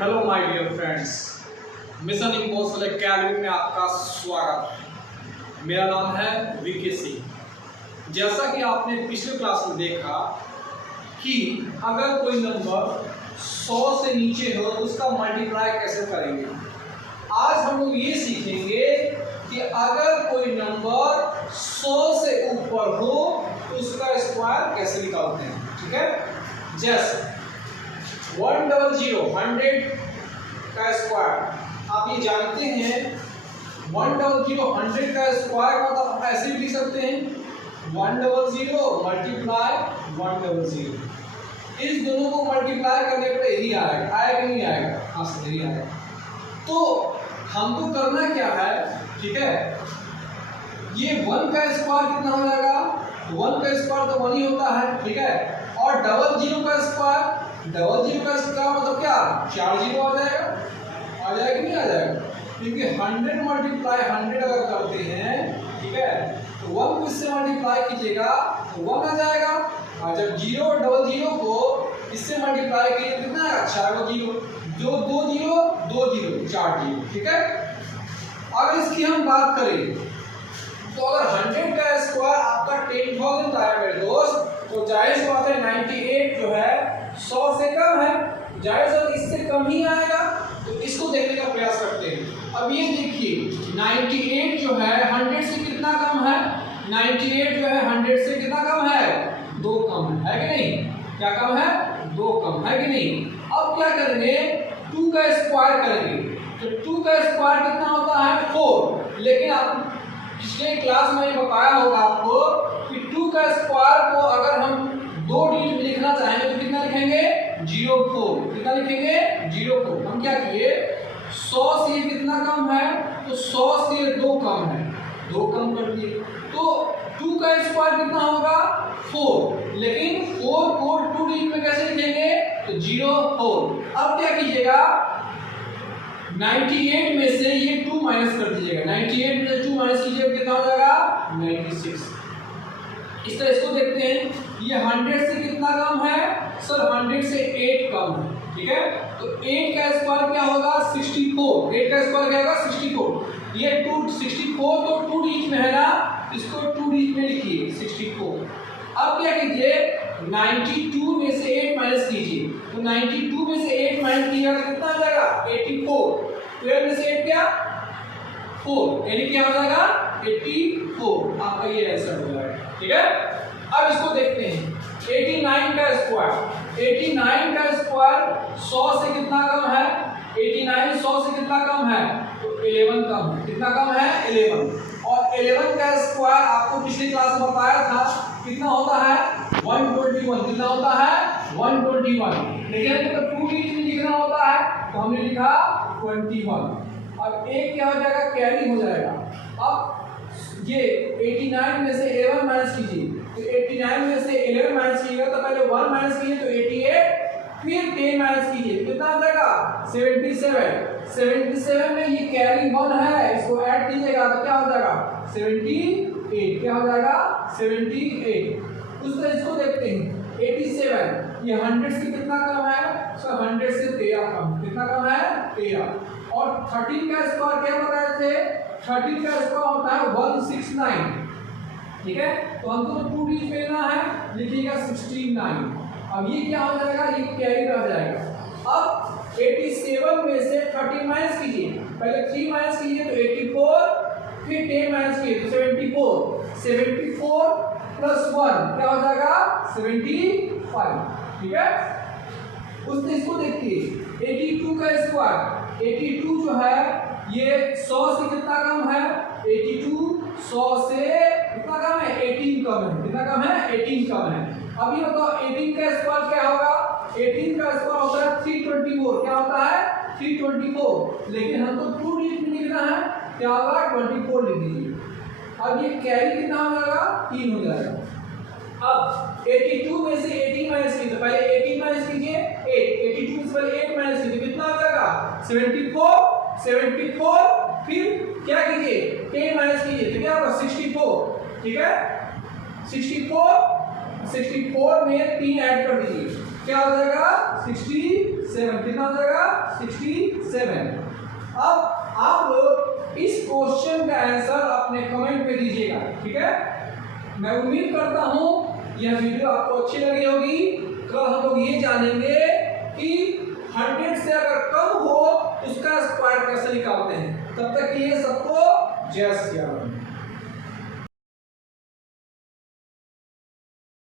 Hello my dear friends, mission impossible academy में आपका स्वागत। मेरा नाम है वीके सिंह। जैसा कि आपने पिछले क्लास में देखा कि अगर कोई नंबर 100 से नीचे हो तो उसका मल्टीप्लाई कैसे करेंगे। आज हम लोग ये सीखेंगे कि अगर कोई नंबर 100 से ऊपर हो तो उसका स्क्वायर कैसे निकालते हैं। ठीक है, जैसे 100 100 का स्क्वायर आप ये जानते हैं। 100 100 का स्क्वायर मतलब आप ऐसे भी लिख सकते हैं 100 मल्टीप्लाई 100। इस दोनों को मल्टीप्लाई करने पर यही आएगा, आएगा नहीं आएगा, हाँ से यही आएगा। तो हमको करना क्या है, ठीक है, ये 1 का स्क्वायर कितना हो जाएगा, 1 का स्क्वायर तो 1 ही होता है, ठीक है। और 00 का स्क्वायर, 00 का स्क्वायर मतलब क्या, 4 जीरो आ जाएगा कि नहीं आ जाएगा, क्योंकि 100 मल्टीप्लाई 100 अगर करते हैं, ठीक है, तो 1 को इससे मल्टीप्लाई कीजिएगा तो 1 आ जाएगा। और जब 00 को इससे मल्टीप्लाई कीजिए कितना आएगा, 4 जीरो, जो 2 जीरो 2 जीरो 4 जीरो, ठीक है। अगर इसकी हम बात करें तो अगर 100 का स्क्वायर आपका 10,000 आया मेरे दोस्त, तो जाहिर सी बात है 98 जो है 100 से कम है, जाहिर सी इससे कम ही आएगा। तो इसको देखने का प्रयास करते हैं। अब ये देखिए 98 जो है 100 से कितना कम है, 98 जो है 100 से कितना कम है, 2 कम है कि नहीं, क्या कम है, 2 कम है कि नहीं। अब क्या करेंगे, 2 का स्क्वायर करेंगे, तो 2 का स्क्वायर कितना होता है 4। लेकिन आप पिछले क्लास में बताया होगा आपको कि 2 का स्क्वायर को अगर हम 2 डिजिट में लिखना चाहेंगे तो कितना लिखेंगे, 04। कितना लिखेंगे, 04। हम क्या किए, 100 से कितना कम है, तो 100 से 2 कम है, 2 कम कर दिए, तो 2 का स्क्वायर कितना होगा 4। लेकिन 4 को 2 डिजिट में कैसे लिखेंगे, तो 04। अब क्या कीजिएगा, 98 में से ये 2 माइनस कर दीजिएगा, 98 में से 2 माइनस कीजिएगा कितना हो जाएगा 96। इस तरह इसको देखते हैं, ये 100 से कितना कम है सर, 100 से 8 कम है, ठीक है। तो 8 का स्क्वायर क्या होगा 64, 8 का स्क्वायर क्या होगा 64। ये 264 तो 2 डिजिट में है ना, इसको 2 डिजिट में लिखिए 64। अब क्या कीजिए, 92 में से 8 माइनस कीजिए, तो 92 में से 8 माइनस कीजिएगा तो कितना हो जाएगा 84। 12 में से 8 क्या 4, यानी क्या हो जाएगा 84। आपका ये आंसर हो जाएगा, ठीक है। अब इसको देखते हैं 89 का स्क्वायर, 89 का स्क्वायर 100 से कितना कम है, 89 100 से कितना कम है, तो 11 कम है, कितना कम है 11। और 11 का स्क्वायर आपको पिछली क्लास में बताया था कितना होता है 121, कितना होता है 121। लेकिन तो 2 डिजिट में लिखना होता है तो हमने लिखा 21। अब एक क्या हो जाएगा, कैरी हो जाएगा। अब ये 89 में से 11 माइनस कीजिए, तो 89 में से 11 माइनस कीजिएगा तो पहले 1 माइनस कीजिए तो 88, फिर 10 माइनस कीजिए कितना आ जाएगा 77। 77 में ये कैरी 1 है, इसको ऐड कीजिएगा तो क्या हो जाएगा 78, क्या हो जाएगा 78। उस तरह इसको देखते हैं 87, ये 100 से कितना कम है, सर 100 से 13 कम, कितना कम है 13। और 13 का स्क्वायर क्या बताए थे, 13 का स्क्वायर होता है 169, ठीक है। तो हमको 2 डिजिट में लेना है, लिखिएगा 69। अब ये क्या हो जाएगा, ये कैरी रह जाएगा। अब 87 में से 13 माइनस कीजिए, पहले 3 माइनस कीजिए तो 84, फिर 10 माइनस कीजिए तो 74। 74 प्लस 1 क्या हो जाएगा 75, ठीक है। उसने इसको देखिए 82 का स्क्वायर, 82 जो है ये 100 से कितना कम है, 82 100 से कितना कम है 18 कम है, कितना कम है 18 कम है। अभी बताओ 18 का स्क्वायर क्या होगा, 18 का स्क्वायर होता है 324, क्या होता है 324। लेकिन हमको 2 डिजिट में लिखना है, क्या होगा 24 लिख दीजिए। अब ये कैरी कितना हो जाएगा 3 हो जाएगा। अब 82 में से 18 माइनस कीजिए, पहले 18 माइनस कीजिए 8, 82 में से पहले 8 माइनस कीजिए कितना आ जाएगा 74, 74 फिर क्या कीजिए 10 माइनस कीजिए तो क्या होगा 64, ठीक है। 64 में 3 ऐड कर दीजिए, क्या हो जाएगा 67। 67 कितना हो जाएगा 67। अब आप लोग इस क्वेश्चन का आंसर अपने कमेंट पे दीजिएगा, ठीक है। मैं उम्मीद करता हूं यह वीडियो आपको अच्छी लगी होगी। कल हम लोग ये जानेंगे कि 100 से अगर कम हो उसका स्क्वायर कैसे निकालते हैं। तब तक के लिए सबको जय श्री राम।